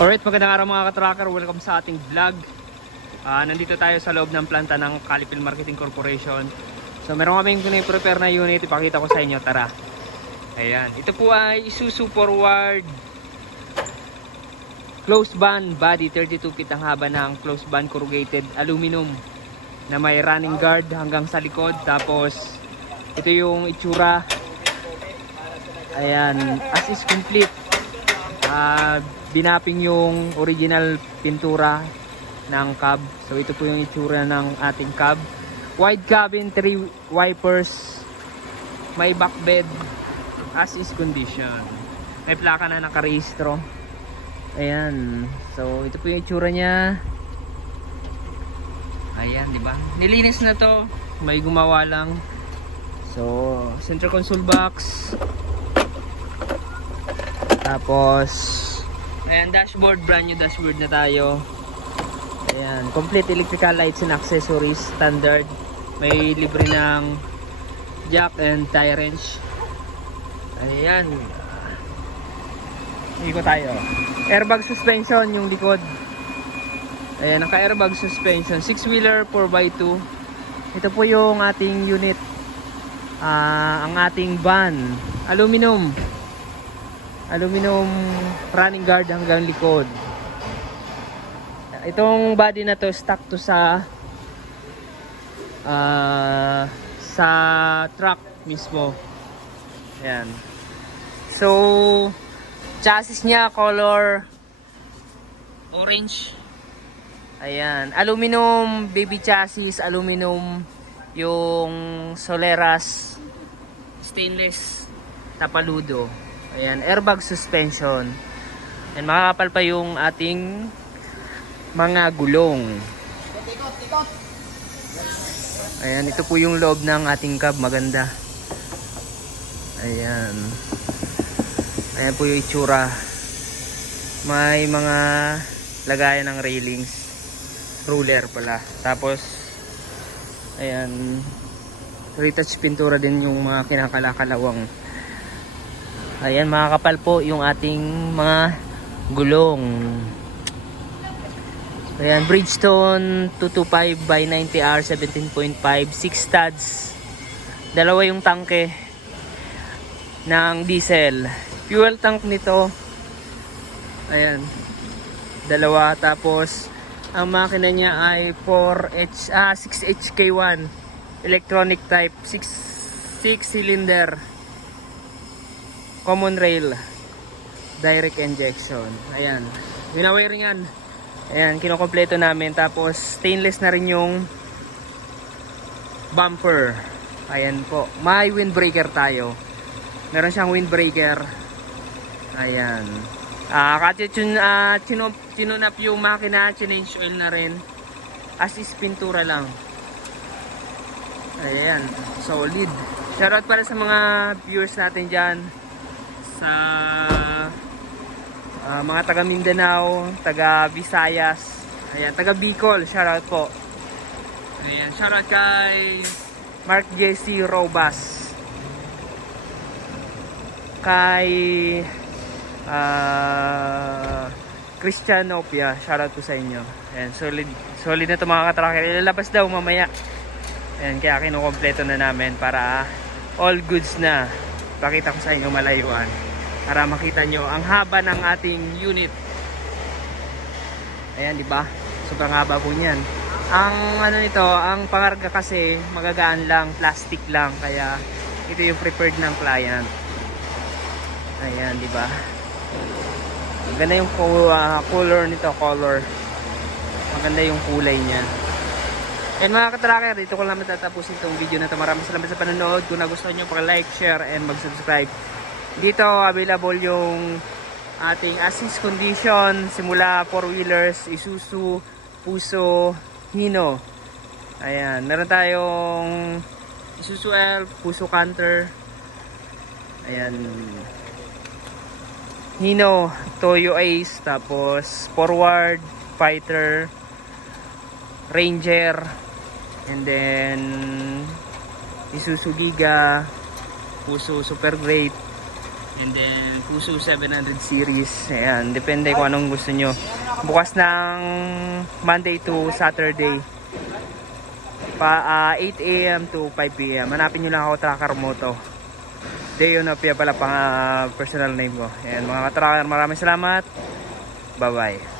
Alright, magandang araw mga ka-tracker. Welcome sa ating vlog. Nandito tayo sa loob ng planta ng Calipil Marketing Corporation. So meron kaming prepare na unit. Ipakita ko sa inyo. Tara. Ayan. Ito po ay Isuzu forward closed band body. 32 feet ang haba ng closed band corrugated aluminum na may running guard hanggang sa likod. Tapos ito yung itsura. Ayan. As is complete. Binaping yung original pintura ng cab. So ito po yung itsura ng ating cab. Wide cabin, 3 wipers, may back bed, as is condition. May plaka na nakarehistro. Ayan. So ito po yung itsura niya. Ayan, di ba? Nilinis na to. May gumawa lang. So center console box. Tapos ayan, dashboard, brand new dashboard na tayo. Ayan, complete electrical lights and accessories, standard. May libre ng jack and tie wrench. Ayan. Ikot tayo. Airbag suspension yung likod. Ayan, naka-airbag suspension. 6-wheeler, 4x2. Ito po yung ating unit. Ang ating van. Aluminum running guard hanggang likod. Itong body na to stuck to sa truck mismo. Ayan. So chassis niya color orange. Ayan, aluminum baby chassis, aluminum yung soleras, stainless tapaludo. Ayan, airbag suspension. And makakapal pa yung ating mga gulong. Ayan, ito po yung loob ng ating cab. Maganda. Ayan. Ayan po yung itsura. May mga lagayan ng railings. Ruler pala. Tapos, ayan, retouch pintura din yung mga kinakalakalawang. Ayan, makakapal po yung ating mga gulong. Ayan, Bridgestone 225 by 90R 17.5, 6 studs. Dalawa yung tangke ng diesel. Fuel tank nito, ayan, dalawa. Tapos ang makina niya ay 6HK1 electronic type, 6 cylinder common rail direct injection. Ayan, winawiringan. Ayan, kinokompleto namin. Tapos stainless na rin yung bumper. Ayan po, may windbreaker tayo. Meron siyang windbreaker. Ayan, chinunap yung makina, change oil na rin. As is pintura lang. Ayan, solid. Shoutout para sa mga viewers natin dyan sa mga taga Mindanao, taga Visayas, ayan, taga Bicol, shoutout po. Ayan, shoutout kay Mark JC Robas, kay Christian Opia, shoutout po sa inyo. Ayan, solid na ito mga katracker. Ilalabas daw mamaya. Ayan, kaya kinukompleto na namin para all goods na. Pakita ko sa inyo malayuan para makita nyo ang haba ng ating unit. Ayan, di ba? Sobrang haba po niyan. Ang ano nito, ang pangarga kasi magagaan lang, plastic lang, kaya ito yung preferred ng client. Ayan, di ba? Maganda yung color nito, maganda yung kulay niya. And mga katracker, dito ko lang matatapusin itong video na ito. Maraming salamat sa panonood. Kung nagustuhan nyo, like, share, and mag-subscribe. Dito available yung ating assist condition simula 4-wheelers, Isuzu, Puso, Hino. Ayan, meron tayong Isuzu Elf, Puso Canter. Ayan, Hino, Toyo Ace, tapos Forward, Fighter, Ranger, and then Isuzu Giga, Puso Super Great, And then Fuso 700 series. Ayan, depende kung anong gusto nyo. Bukas ng Monday to Saturday. 8 a.m. to 5 p.m. Hanapin nyo lang ako, Tracker Moto. Deon Opia pala pang personal name ko. Ayan mga ka-tracker, maraming salamat. Bye bye.